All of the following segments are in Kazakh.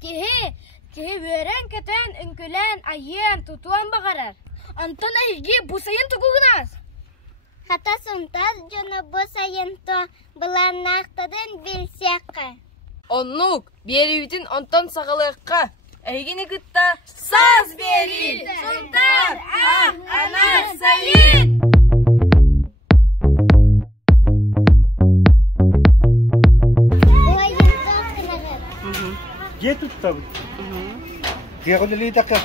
Kihi veren keten ünkülen ayyen tutuan bakarar. Antona ilgi bu sayın tukugunaz. Hata suntaz jonu bu sayın to bulanaqtadın bilsiyakka. Onluk, berivitin ondan sağalıqqa. Eygini gıtta saz beri. Sultan, ana, sayın. Get tabii. Kıyakını takar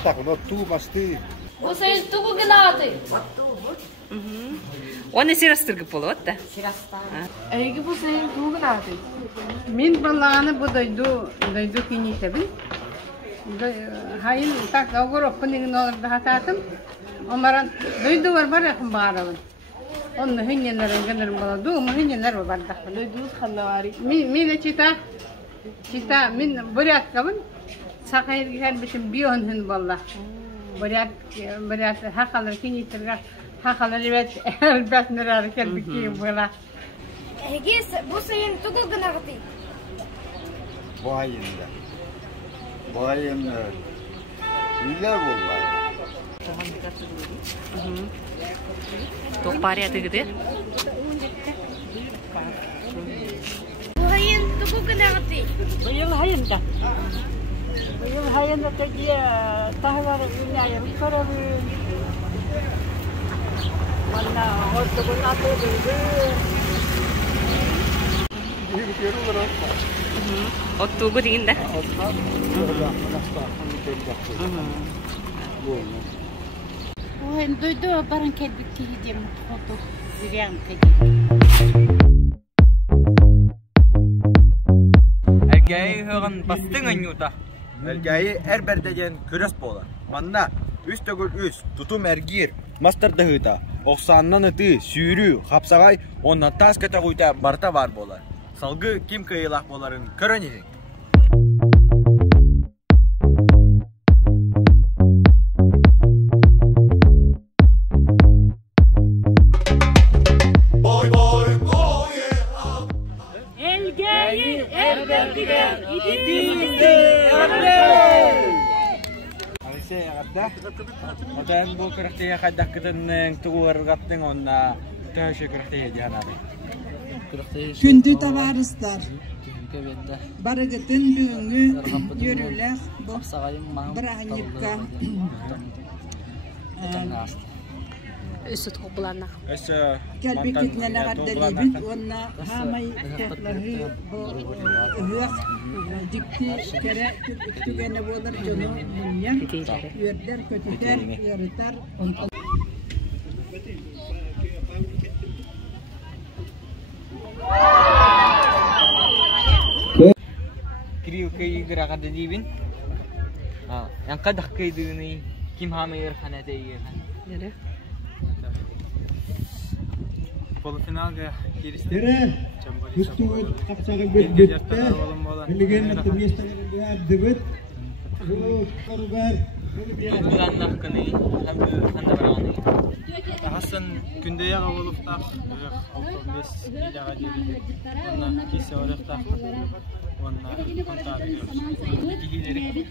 tu pasti. Bu sayın tukugunazı. Onu sirastırgı bolu hatta. Eygi bu sayın tukugunazı. Min balağını bu daydu kini tabi. Hayın tak avgur opening olur daha tatım. Onların daydu var yakın bağıralım. Onun hünyenlerin gönderim bala. Du mu hünyenler var da. Daydu xallavari. Mi de Cita min berat kawan, sakay kan bisim bion hen balla. Berat hakalar kini terga hakalar lewat elbas nerar kan bikin balla. Egi bu sayın tukugunazı. Bu ayında. Üller vallahi. Tok parya tıgıdır. Bayıl hayında. Bayıl hayında teki tahvar unyaya bikarabı. Mana orta bulate dulu. Ini kira berapa? Ottu bu dingin de. O hem duydu barang kelbik kihidem foto ziryan kedi. Erkeği hıgın bastın anyuta. Erkeği erberdegen köres bolar. Manna üst tögül üst tutum ergir master dahıta. Oqsannan ıtı sürü hapsagay ondan tas kata kuyta barta var bolar. Salgı kim kıyılak boların körönyesin. Odan bu kertiya kadak keten tuğur gatın onna taşı kertiya jahanari. Kündü tavarıslar. Barıgıtın büyüğü yürüler bu bırakıpka. Üstü toplanma. Kalbi kitneler kadar onna hamay tekleri bu hıyak dikti kere tükene bolar canı bunyan yerder kötüler yaratar. Kriu kayi gerakan dibin. Yang kadak kayi duni kim hamayır hanete yiyen. Nere? Polfinalga girişte. Nere? Kustu kapsaga bitte. Bilgen tebiyesta debet. Bu karubar. Bulan nakkani hem handa barani. Hasan kündeye avulufta 65 ilaga diri. Ona kise olufta. Ona kontabi. Gihileri.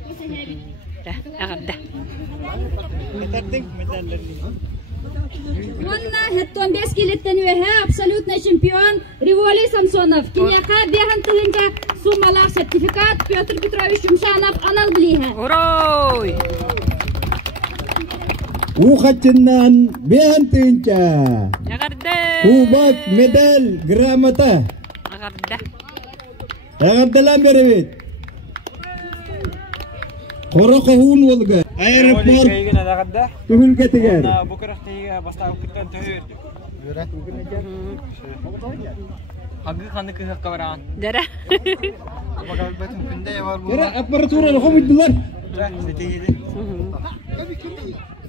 Agabda. Metardik metardik. Ванна хеттон 5 килеттен үеһе абсолютный чемпион Риволий Самсонов. Киняка бехан тыгынка суммалар сертификат Петр Петрович Шумшанов анал билиһе. Урой! Ухачыннан бехан тыгынча. Ягарды. Кубок, медаль, грамота. Агабда. Ягардалан беребет. Qoraqo'hun bo'lga. Aeroport kaygina dagada. Tuhul ketigar. Bu kertiya bastaq kitdan töhürdü. Yura. Hakkı kanı kızak kabaran. Dere. Bakalım bütün günde var bu. Yura aparatura qo'ydilar.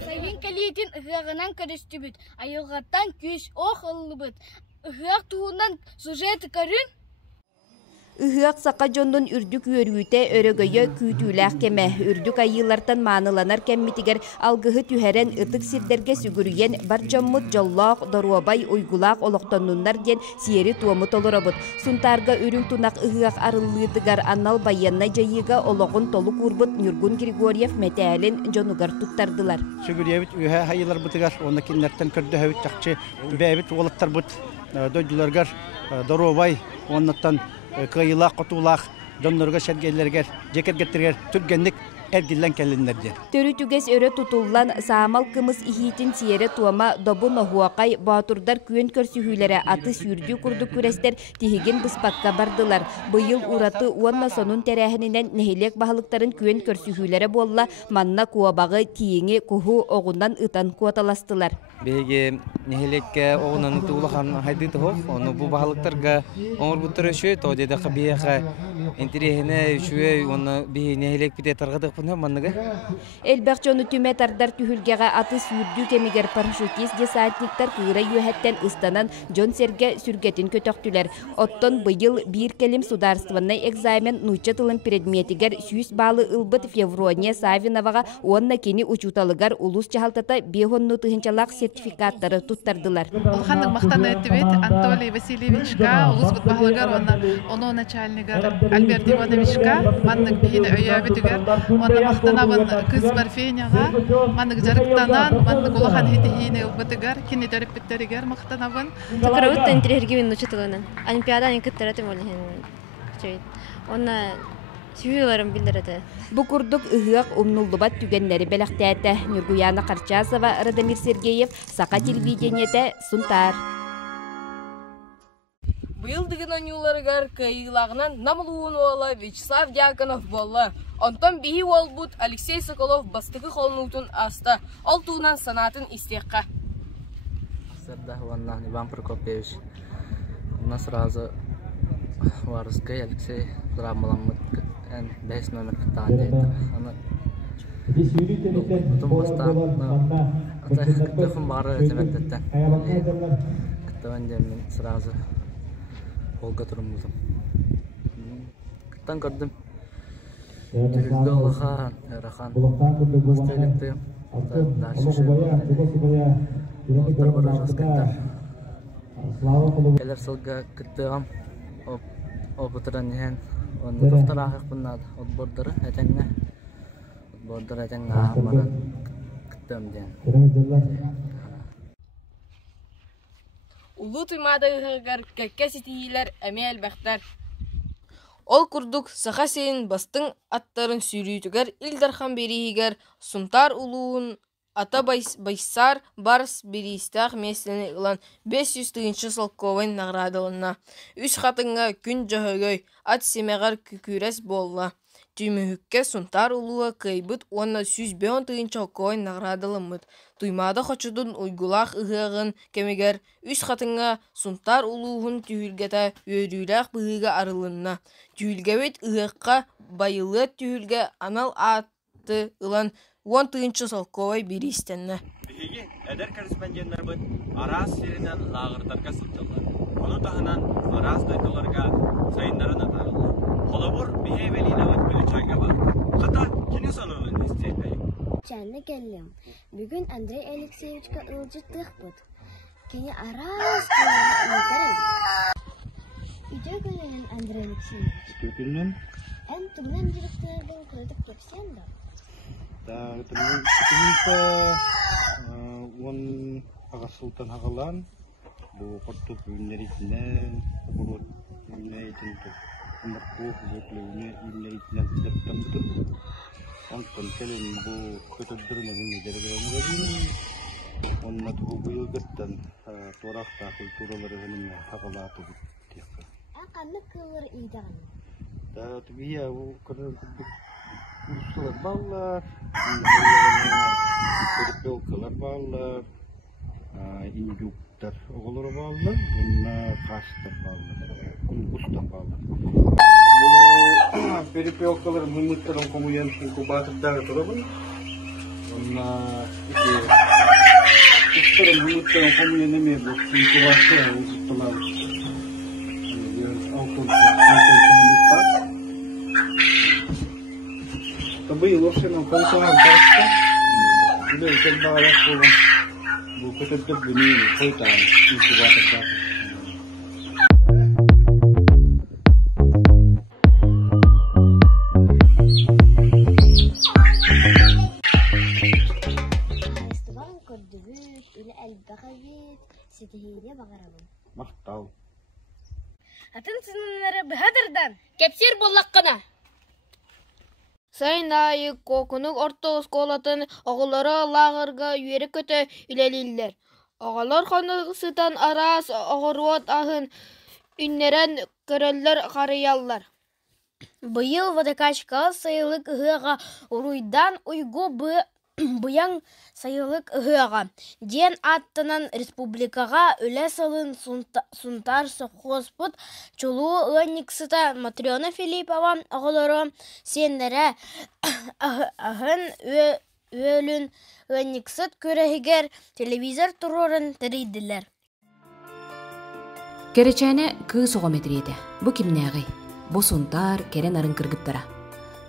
Sayın kaliyetin ıhığından karıştırıbıt. Ayılgattan küş o hıllıbıt. Ihığak tuğundan sujet karın. Ыһыак сақа жоннун үрдүк өрүүтэ өрөгөйө күүтүүлээх кеме. Үрдүк айылартан мааныланар кеммитигер алгыһы түһэрен ытык сирдерге сүгүрүйен бар жоммут жоллоох доруобай уйгулаах олохтоннуннар ден сиери туомут олоробут. Сунтарга үрүң тунак ыһыак арыллыытыгар аннал байянна жайыга ологун толу курбут Нюргун Григорьев метээлин жонугар туттардылар. Сүгүрүйебит үһэ хайылар бутыгар, оны киннертен көрдөһөбүт чакчы бэбит уолаттар бут дойдуларгар доруобай оннаттан кыйылаах, котуулаах, жоннорга сергейлергер, жекергеттергер түргенник эргиллен келлиннердер. Төрү түгес өрө тутуллан саамал кымыс ихитин сиере туама добу нохуакай баатурдар күөн көрсүхүлере аты сүрдүү курдук күрестер тихиген быспакка бардылар. Быйыл ураты уонна сонун терехинен нехилек бахылыктарын күөн көрсүхүлере болла манна куабагы тиеңи куху огундан ытан куаталастылар. Беге нехилекке огунан туулахан хайдыты хов, оны бу бахылыктарга оңор бутырышы, тодеда кабияха интерехине үшуе, оны беге нехилек бите таргадык пунха манныга. Элбек жону түмэ тардар түхүлгега аты сүрдүү кемигер парашютист десантниктар кыыра юхаттен ыстанан жон серге сүргетин көтөктүлер. Оттон быйыл бир келим сударствонный экзамен нуча тылын предметигер сүйүс баалы ылбыт Феврония Савиновага онна кени учуталыгар улус чахалтата бехонну тыгынчалак сертификаттары туттардылар. Ханнык мактан этибет Анатолий Васильевичка, улус бутбахлагар оны начальнигар Альберт Ивановичка, маннык бихине өйөбүтүгөр, оны мактанабын кыз Барфеняга, маннык жарыктанан, маннык улахан хитихине ылбытыгар, кини терапевттеригер мактанабын. Такырабыт интерьергивин нучутылынан. Олимпиадан кыттератым олихин. Онна сүйүлөрүм билдирете. Бу курдук ыһыак умнуллубат түгеннери белектээте. Нургуяна Карчасова, Радомир Сергеев, Сака телевидениете, Сунтар. Быйыл дыгын оңюларыгар кайылагынан намылуун ола Вячеслав Дьяконов болла. Онтон бихи олбут Алексей Соколов бастыгы холнутун аста. Ол туунан санатын истекка. Сарда ванна Иван Прокопьевич. У нас сразу Варский Алексей Драмаламыт бес номер катанет. Она потом поставил. Это фамбара теметтен. Катанет сразу Olga turumuzum. Kıttan gördüm. Türk'de Allah'an, Erahan. Hastalıkta. Daha şey var. Gelir sılga kıttığım. O bıtıran yiyen. Onu doktor ahık bunlar. O bordırı etenge. Bordırı etenge ağamadan kıttığım diyen. Улуу туймадагыгар кекке ситиилер эмел бактар. Ол курдук саха сейин бастың аттарын сүйрүүтүгер Илдархан бериигер Сунтар улуун ата байсар барс беристах меслени ылан 500 тыгынчы солковын наградалына. Үч хатынга күн жохөгөй ат семегар күкүрес болла. Түймүхүкке Сунтар улуа кайбыт онна 110 тыгынчы солковын наградалымыт. Туймада хочудун уйгулах ыгыгын кемигер үч хатынга Сунтар улуухун түйүлгете өйрүүлэх быыга арылынна. Түйүлгебет ыгыкка байылы түйүлге анал атты ылан 10 тыгынчы солковой биристенне. Биһиги эдер корреспонденттер бит арас серинен лагырдарга сылтылар. Ону тахынан арас дойдуларга сайындарына тарылды. Холобур бихе велина бит биличайга бар. Ката кине сануун истейбей. Чанны келлем. Бүгүн Андрей Алексеевичка ылжыттык бут. Кене арас келем. Үйдө келем Андрей Алексеевич. Көтүлнөн. Эм тумнан директордун кредит кепсен да. Да, тумнан он агасылтан хагалан. Бу кортук үннеритинен, бурут үннейтин тук. Мырку зөклөүнө үннейтинен деттемдү. Онтон келин бу көтөдүрүнө дергенге онна бу быйыл гыттан торакта культуралары менен хагалатып текке. Аканны кылыр ийдаган. Да, тубия бу курсулар баллар, перепелкалар баллар, индюктар оголор баллар, онна кастар баллар, кунгустар баллар. Перепелкалар мымыттарын комуяншын кубатырдагы турабын. Онна куштарын мымыттарын комуян эме бу инкубация узутталар. Быйыл ошенон консуан ташта. Быйыл кел багалак болгон. Бу көтөктөп бүнүн койтан инкубаторда. Астыбан көрдүбүт, үле әлбәғабит, сетихиде бағарабын. Мақтау. Атын сынынары быхадырдан. Кепсер боллаққана. Сайын айы кокунук орто сколатын оғылары лағырға үйері көті үлелілдер. Оғалар қонығысытан арас оғыруат ахын үннерен көрелер қарыяллар. Быйыл водокачка сайылык ыһыга уруйдан уйгу бұяң сайылык ыһыга. Ден аттынан республикаға үле салын сунтар совхозпут чулу ыланиксыта Матрена Филиппова оғылары сендері ахын өлін ыланиксыт көрәхігер телевизор турорын тірейділер. Керечәне кыы соғометрейді. Бұ кимнәғи? Бұ сунтар керен арын кыргыттара.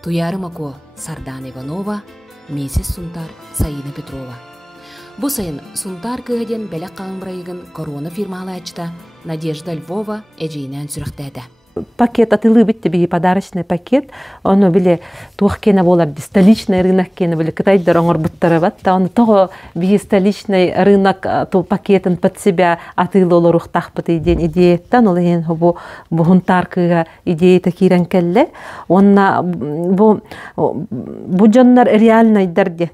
Туяры Мако Сардан Иванова, Месис Сунтар Саина Петрова. Бұ сайын сунтар кыгаден бәлек қалымбырайығын корона фирмалы ачта Надежда Львова әжейнен сүріқтәді. Пакет атылы битти би подарочный пакет. Оно биле туахкена болар столичный рынок кена биле Кытайдар оңор буттарабат. Оны того би столичный рынок ту пакетын под себя атылы олорух тахпыты идеен идеяттан ол ен бу хунтаркыга идея такирен келле. Онна бу жоннор реально идарде.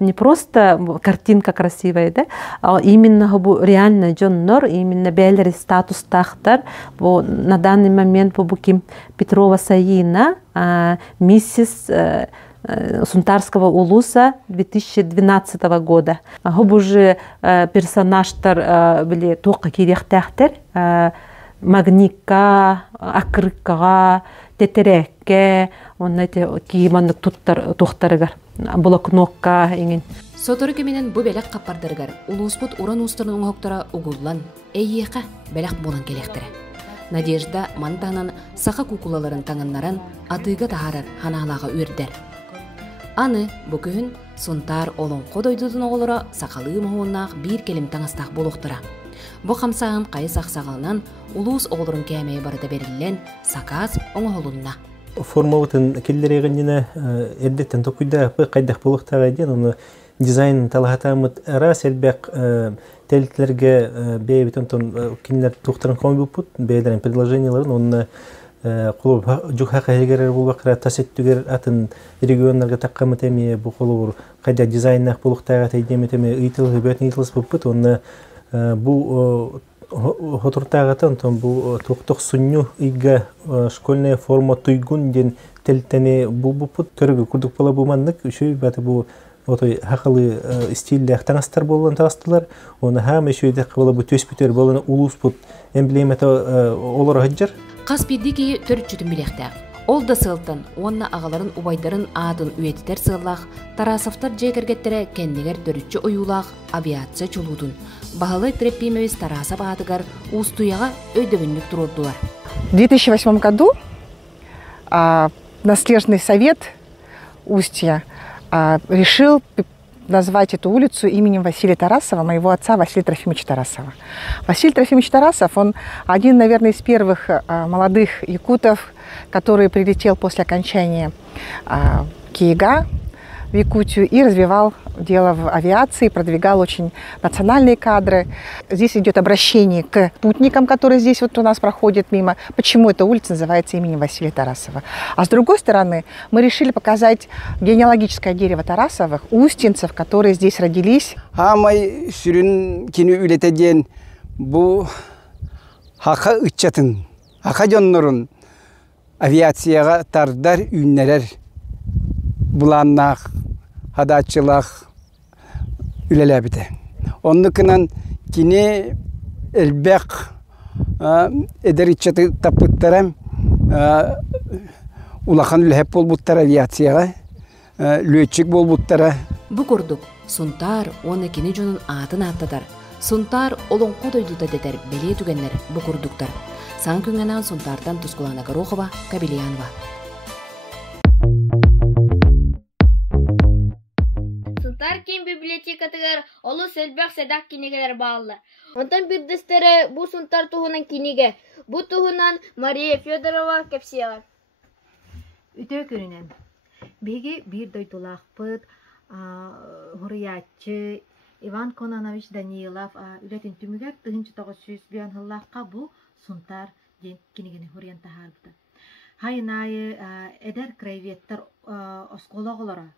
Не просто картинка красивая, да, а именно реально жоннор, именно белый статус тахтар. На данный момент по Буким Петрова Саина, миссис Сунтарского улуса 2012 года. Уже персонаж-тар были только кирехтахтер, магника, акрыкка, тетерекке, он эти киеманнык тухтарыгар. Блокнокка еңін. Соторы кеменен бұ бәлек қаппардырғар, улуспут уран ұстырының оқтара ұғылан, әйеқа бәлек болан келектірі. Надежда мантанан сақа кукулаларын таңынларын атыға тағарар ханалаға өрдер. Аны бұ күйін сунтар олың қодойдудың оғылыра сақалы мұғыннақ бір келім таңыстақ болуқтыра. Бұ қамсағын қайы сақсағылынан улус оғылырын кәмей барыда берілен сақаз оңғылынна. Формоватын келлерегеніне әрдеттен токуйда қайдақ болуқтағайден, оны дизайн талағатамыд рас әлбәк тәлітлерге бәйбітін кенлер тоқтарын қомы бұппыт, бәйдерін предложенияларын, оны қолы жүққа қайгерер бұл бақыра тасеттігер атын регионларға таққамы тәме бұл қолы қайдақ дизайнақ болуқтаға тәйдеме тәме ұйтылғы бәтін ұйтылыс бұппыт, оны бұл Хотуртагатан бу тоқтық сүнню ига школьная форма туйгун ден телтене бу бупут көргө курдук бала буманнык үшөй баты бу отой хакылы стилде таңастар болгон тагастылар. Оны хам үшөйде кабыла бу төспүтөр болгон улуспут эмблемата олор хаджар. Каспиддики 400 билектак. Ол да сылтын, онна ағаларын убайдарын атын үйетітер сыллақ, тарасафтар жекергеттере кендегер 400 ойулақ авиация чулудун. Бағалы треппимевіз тарасап атыгар устуяға өйдөвінлік тұрурдулар. В 2008 году наследный совет Устья решил назвать эту улицу именем Василия Тарасова, моего отца Василия Трофимовича Тарасова. Василий Трофимович Тарасов, он один, наверное, из первых молодых якутов, который прилетел после окончания КИИГа в Якутию и развивал дело в авиации, продвигал очень национальные кадры. Здесь идет обращение к путникам, которые здесь вот у нас проходят мимо, почему эта улица называется именем Василия Тарасова. А с другой стороны, мы решили показать генеалогическое дерево Тарасовых, устинцев, которые здесь родились. Хамай сүрін кені үлетеден бұл хақа үтчатын, хақа жоннырын авиацияға тардар үйнерер бұланнақ, хадатчылақ үлеләбіді. Оннықынан кені әлбәқ әдер үтчаты тапыттарам улахан үләп бол бұттар авиацияға, лөтчік бол бұттара. Бұ көрдік, Сунтар оны кені жонын атын аттадар. Сунтар олың қодойдуда дедер беле түгенлер бұ көрдіктар. Сан күнгенен Сунтардан Тускулана Горохова, Кабелиянова. Ким библиотекатыгар олу селбек седак кинигелер bağlı. Онтан бирдестере бу сунтар туһунан киниге. Бу туһунан Мария Федорова кепсиялар. Үтө көрүнен. Беги бир дойтулакпыт, Хуриятчы, Иван Кононович Данилов, үлетин түмүгер 1900 хыллакка бу сунтар ден кинигени Хуриян тахарбыты. Хайнайы эдер краеветтер оскологолора.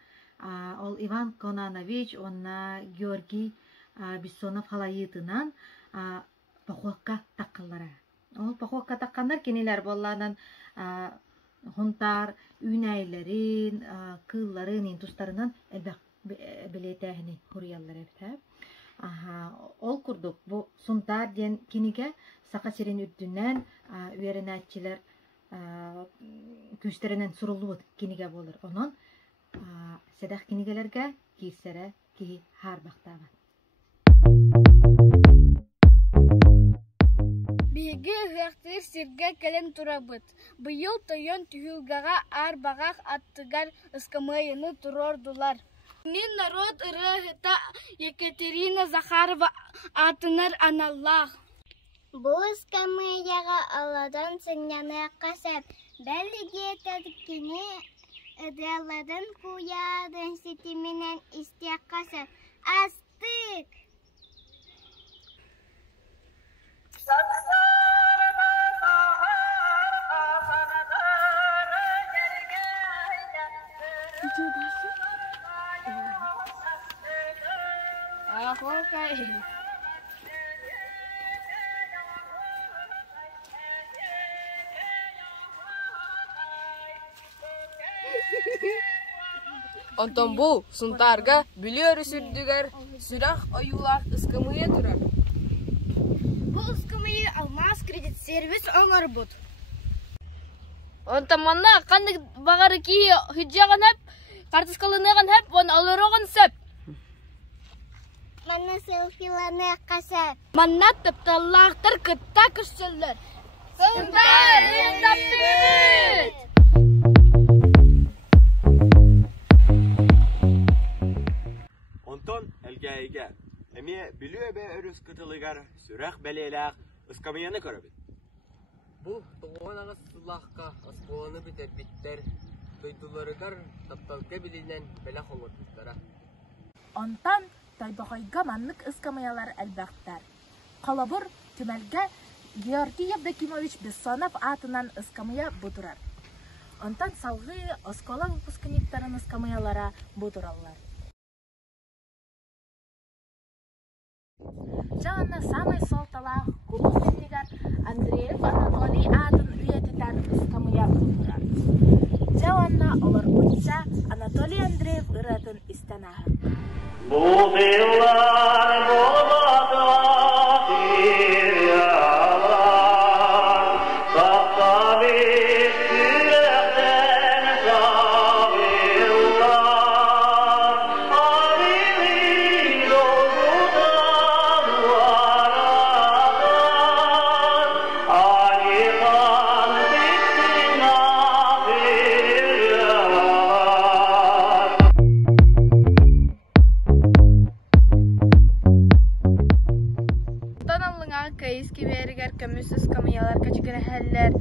Ол Иван Кононович, онна Георгий Бессонов халайытынан похуакка таккаллара. Ол похуакка таккандар кинилер болланан хунтар үнәйләрен, кылларын, интустарынан әлбәк билетәһини хурияллар әбтә. Ол курдук бу сунтар ден киниге сака сирен үддүннән үеренәтчиләр күстеренен сурулуут киниге болыр. Онон седах кинигелерге кирсере ки харбактагы. Биги гактыр сирге келем турабыт. Быйыл тойон түйүлгага арбагак аттыгар ыскамайыны турордулар. Нин народ ырыгыта Екатерина Захарова атынар аналлах. Бу ыскамаяга Алладан сыняны касап, бәлиге тәдкине ыдалладан куядын ситименен истекасап. Астык! Онтон бу сунтарга билер сүрдүгөр сүрах оюлар ыскымыя турар. Бу ыскымыя алмаз кредит сервис оңорбут. Онтон манна кандык багары ки хиджаган хеп, карточкалыгын хеп, он алырогын сеп. Манна селфиланы касап. Манна тапталлахтар кытта кышчылар. Сунтар индаппит! Онтон әлгәйгә. Әме билүе бе өрүс кытылыгар сүрәх бәлеләк ыскамыяны көрөбит. Бу тоғанага сыллахка асколаны битер биттер. Дойдуларыгар тапталга билинен бәлә холоттара. Онтан тайбахайга маннык ыскамыялар әлбәхтәр. Калабур түмәлгә Георгий Евдокимович Бессонов атынан ыскамыя бутурар. Онтан салгы оскола выпускниктарын ыскамыялара бутураллар. Жанна самый солталах клубнигар Андреев Анатолий атын үететен ыскамыя бутурар. Жанна олар бутса Анатолий Андреев ыратын истанахы. Bu yıllar bolada tiryalar, saptamış yürekten zaviller, avili yoldan varalar, anidan bittin ahiryalar. Кайски берегер көмүс ыскамыялар качкырахаллар.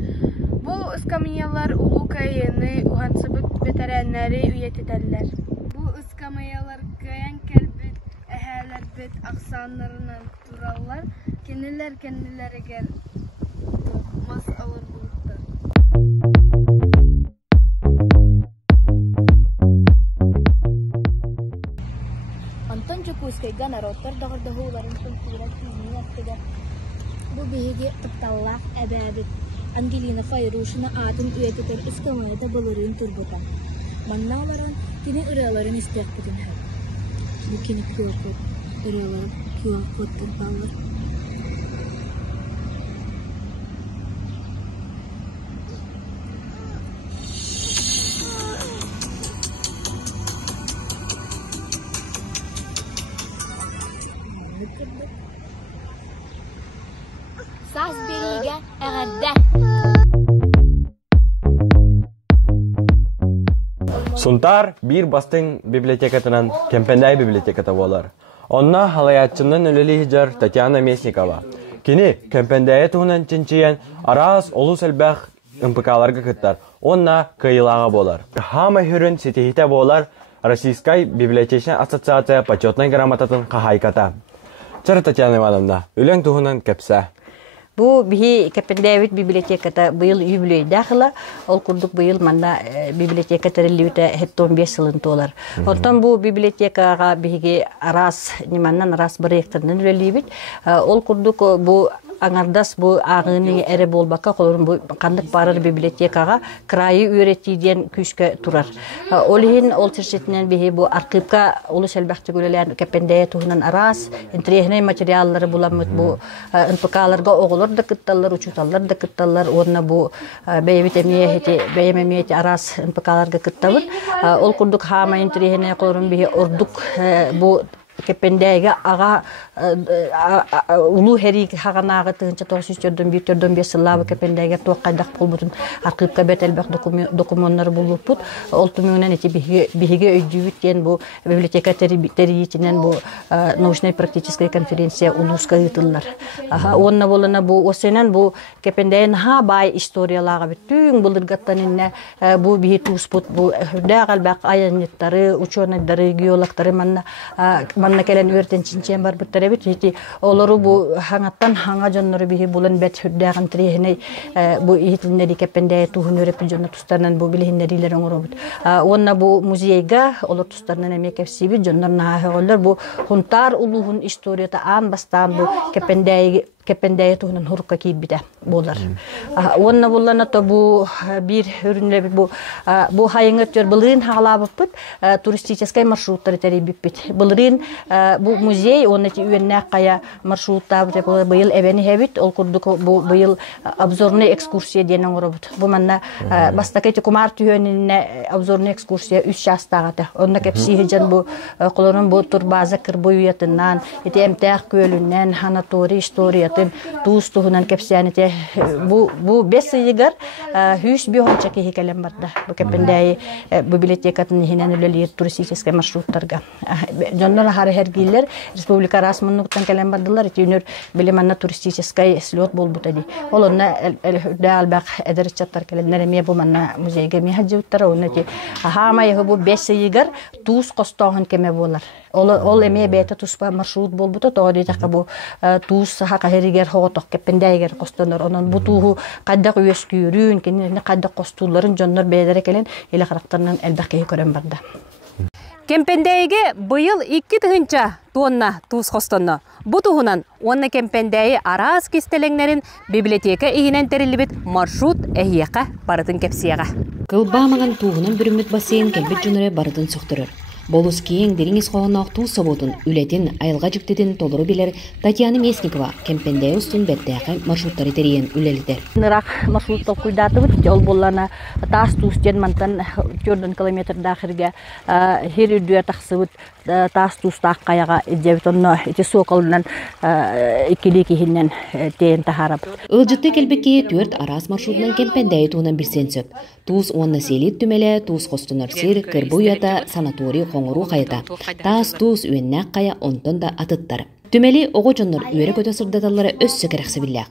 Бу ыскамыялар улуу кайыны угансыбыт бетереннери үйететеллер. Бу ыскамыялар каян келбит эхелер бет аксаннарынан тураллар. Кенилер эгер мас алыр булуптар. Антон Чукускайга народтар дагырдагыларын сунтурат изни яктыга. Бу биһиги тыпталлах әбәбит. Ангелина Файрушина атын үйететер ыскамайда болырын турбута. Манналарын кини ыраларын истек бутун һәм. Бу кини кюркот, ыраларын кюркот турбалар. Сас бериге әгәрдә. Сунтар бир бастың библиотекатынан Кемпендай библиотеката болар. Онна халаятчынын өлелі жар Татьяна Месникова. Кені Кемпендайы туғынан чынчиян арас олу сәлбәқ МПК-ларға кыттар. Онна кайылаға болар. Хама хүрін сетехите болар Российскай библиотечная ассоциация почетной грамотатын қағайката. Чар Татьяна Ивановна, өлең туғынан кәпсә. Бу бихи Кемпендайвит библиотеката быйыл юбилей дахыла, ол курдук быйыл манда библиотека терилибите 15 сылын толар. Онтон бу библиотекага бихиги арас неманнан арас биректирден үлелибит. Ол курдук бу аңардас бу агыны эре болбакка колорун бу кандык барыр библиотекага крайы үйрөтүүден күчкө турар. Олин ол тирсетинен бихи бу архивка улу селбакты гөлелер Кемпендайы тугунан арас интернет материаллары буламыт бу НПК-ларга оголор да кытталар, учуталар да кытталар, орна бу бейемемети арас НПК-ларга кыттабыт. Ол курдук хама интернет колорун бихи ордук бу Кемпендайга ага улуу херик хаганага тынча 904-1-5 сыллабы Кемпендайга тоокайдак болбутун архивка бетелбек документтар болуппут. Ол түмүнөн эти биһиге өйдүбүттен бу библиотека терриитинен бу научно практическая конференция улуска ытыллар. Онна болона бу осенен бу Кемпендайын ха бай историялага бүттүң булдыргаттан бу биһи туспут бу дагалбак аянеттары, ученыдары, геологтары манна келен өртенчинчен бар бүттөрө бит. Олору бу хаңаттан хаңа жоннору биһи булан бет хүрдаган трехне бу ихтиннери Кемпендайы туһун өрөп жонно тустарынан бу билихиннерилер оңоробут. Онна бу музейга олор тустарынан эме кепсиби жоннор нааголлар бу хунтар улуһун историята ан бастан бу Кемпендайы туһунан хурукка кийбите болар. Онна буллана то бу бир өрүнлө бу хайыңыт былырын хаалабыппыт туристический маршруттары терибиппит. Былырын бу музей онна үйенне кая маршруттар деп быйыл эбени хебит. Ол курдук бу быйыл обзорный экскурсия денен оробут. Бу манна бастакети кумар түйөнүнө обзорный экскурсия 3 жастагата. Онна кепси хежен бу колорун бу турбаза кырбуятынан, этемтак көлүнөн ханаторий история туус туһунан кепсианете бу бес йыгар хүч бихонча ки хикелем барда. Бу Кемпендайы библиотекатын хинен үлелер туристический маршруттарга. Жоннор хергилер республика расмыннуктан келем бардылар. Түйнөр билеманна туристический слет болбутади. Олонна далбак эдерчаттар келеннер эме бу манна музейге мехаҗуттар оннати. Хамай бу бес йыгар туус костогын кеме болар. Ол эме бета туспа маршрут болбута тоди така бу туус хака гер хоготок Кемпендайгер костонор онон бутуу кадак үескүүрүн кенне кадак костууларын жоннор бедере келен эле карактарынан элбакке көрөн барда. Кемпендайге быйыл 2 тыгынча тонна туус костонно. Бу туһунан онна Кемпендайы арас кистелеңнерин библиотека игинен терилибит маршрут эхияка барытын кепсияга. Кылбамаган туһунан бүрүмүт бассейн келбит жөнөрө барытын соктурur. Болус кийин дереңиз коонок туу соботун үлетин айылга жүктедин толору билер Татьяна Месникова Кемпендайы устун беттеяка маршруттары териен үлелидер. Нырак маршруттал куйдатыбыт, ол боллана таас туустен мантан 4 километр дахырга хер үрдүө таксыбыт таас туустаак каяга жебит онно ити соколунан икили кихинен тен тахарап. Ылжытты келбекке 4 арас маршрутунан Кемпендайы туунан бирсен сөп. Туус онна селит түмеле, туус костунар сир, кырбуята, санаторий коңуру кайта. Таас туус үйеннәк кая онтон да атыттар. Түмели ого жоннор үйрө көтө сырдаталары өссө керекси билек.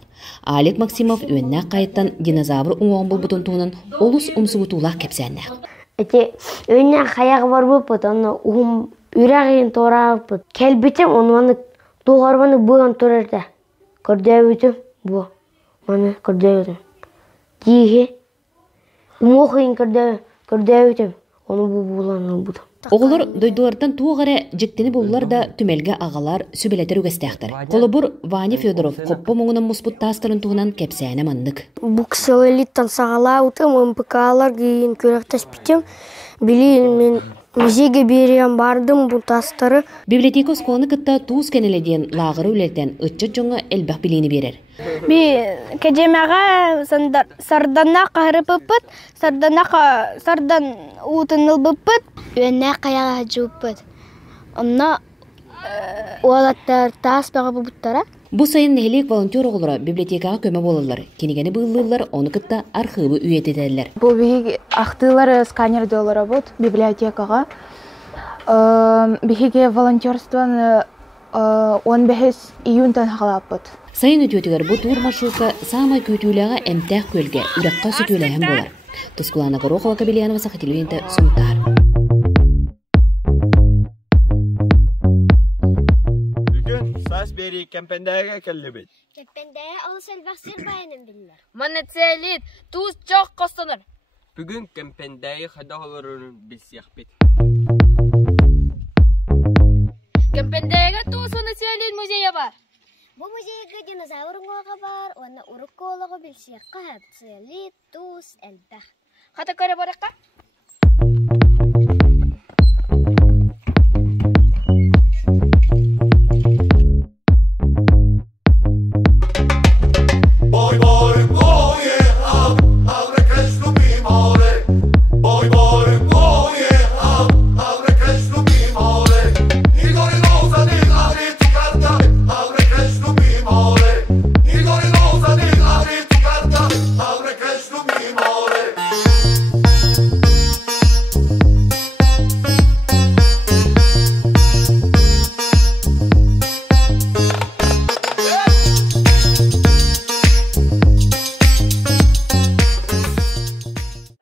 Алик Максимов үйеннәк кайттан динозавр уңоң булбутун туунан олус умсубутуулак кепсеннәк. Эти үйеннәк каяга барбыппыт, аны уум үрәгин торабыппыт. Келбитем онуны тугарбаны буган турарда. Көрдөбүтүм бу. Маны көрдөбүтүм. Диге Мохин көрдөбүтүм. Оны бу буланы бу. Оғылыр дойдулардан туғары жіктені болулар да түмелге ағалар сүбелетер үгестәқтір. Қолыбыр Ваня Федоров қоппа мұңынан мұспыт тастырын туғынан кепсәйіне мандық. Бұл кісілеліттен сағала ұтым, МПК-лар кейін көректес бітім. Білейін мен музейге берем бардым бұл тастары. Библиотека сконы кытта туыз кенеледен лағыры үлелден үтчет жоңа әлбәқ білейіні берер. Би кәжемеға сарданна қағырып бұппыт, сардан ұтыныл бұппыт, өне қаяға жуыппыт. Онна олаттар тас баға бұппыттара, Бу сайын нехелек волонтер оғылары библиотекаға көмө болалар. Кенегені бұйылылар, оны кытта архивы үйетеделер. Бу биһиги ахтылары сканерде олара бут библиотекаға. Биһиги волонтерствоны 15 июньтан халап бут. Сайын өтөтігер бұ тур маршрутка самай көтүүліға әмтәқ көлге үраққа сүтүүләхін болар. Тұскулана Горохова Кабелянова Сахатилуинта Сунтар. Бүгін сас бері кемпендәге кәлі бет. Кемпендәге ол сәлбәқсір байының білілер. Маны цәлит, туз жоқ қостаныр. Бүгін кемпендәге қада оларын білсияқ бет. Кемпендәге туз оны цәлит музейі бар. Бу музейге динозавр оңаға бар, оны урық олығы білсияққа әп цәлит, туз, әлбәқ. Қата көрі бараққа?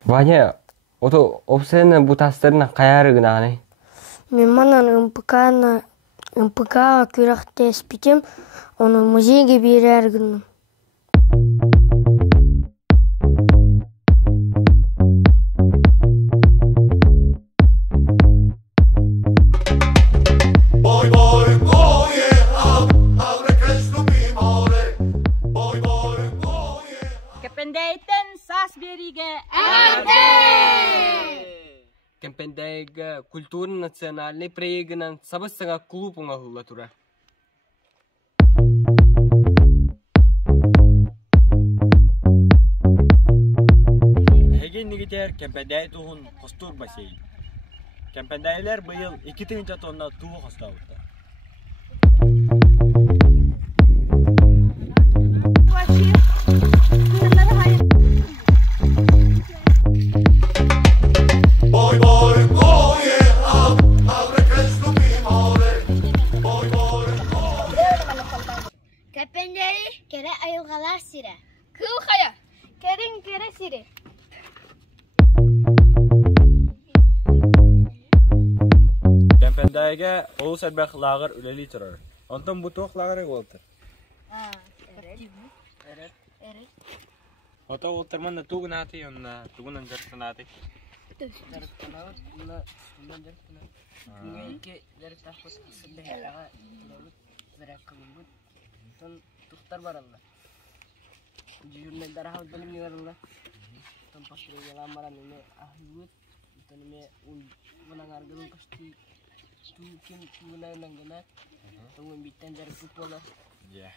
Ваня, ото обсена бутастырна каяры гынаны. Мен манан МПК күрәхтә спитем, оны музейге берер гынным. Кемпендәйтен сас бериге Кемпендәйге культурно-национальный проегінен сабыстыға клуб оңағылы тұра. Хеген негетер кемпендәй туғын қостур басейн. Кемпендәйлер бұйыл 2 тонна туғы қоста ұтты. Кемпендәй кере айылғалар сире. Кыл қая, керін кере сире. Кемпендәйге олы сәрбәқ лағыр үлелі тұрар. Онтан бұ тоқ лағыры олтыр. Ота олтырманда туғын аты, онна туғынан жарықтан аты. Тухтар баралла. Журналдар хал белем яралла. Тон пасры яла маранны ахют. Тонме ул ванагар гын кашти. Тукин тугына нангана. Тон биттен дар футболар. Я.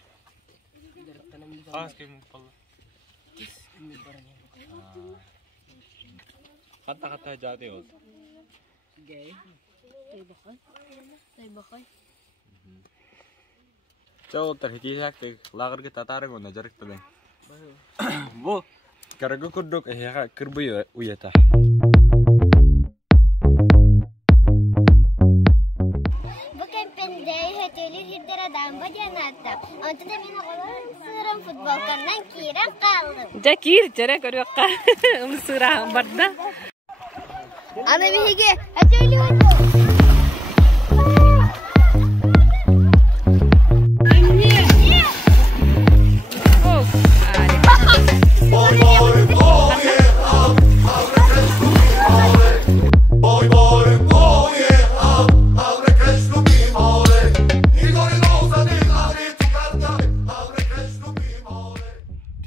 Дар танам ми Аскем футбол. Кис ми барани. Хата жаде ол. Гей. Тай бахай. Чау терхитиак лағырғы татарың оны жарықтадың. Бұл карагы күрдік әйеға кірбі уйета. Бу кемпендәй хөтөлі хирдер адам бадянатта. Онтыда мен оғылар сырым футболкарнан кирен қалдым. Жакир, жарак өрөкка. Умсыра барда. Аны бихиге хөтөлі өтө.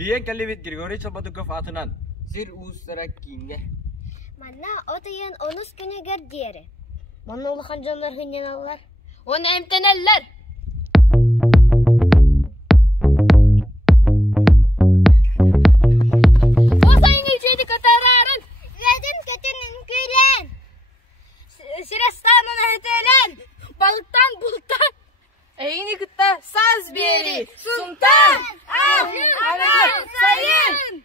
Тиен кәлебет Григорий Чалбатуков атынан Сир уыстарак киінге. Манна отыйын онус күні гәрдері. Манна улахан жанлар хынен алар. Оны әмтенәлләр. Осайыңы жейді катарарын. Ведін көтінің күйлен. Сирастанын әтелен. Балықтан бұлттан. Эйни кытта саз бери. Сунтар! Ах! Ана! Сайын!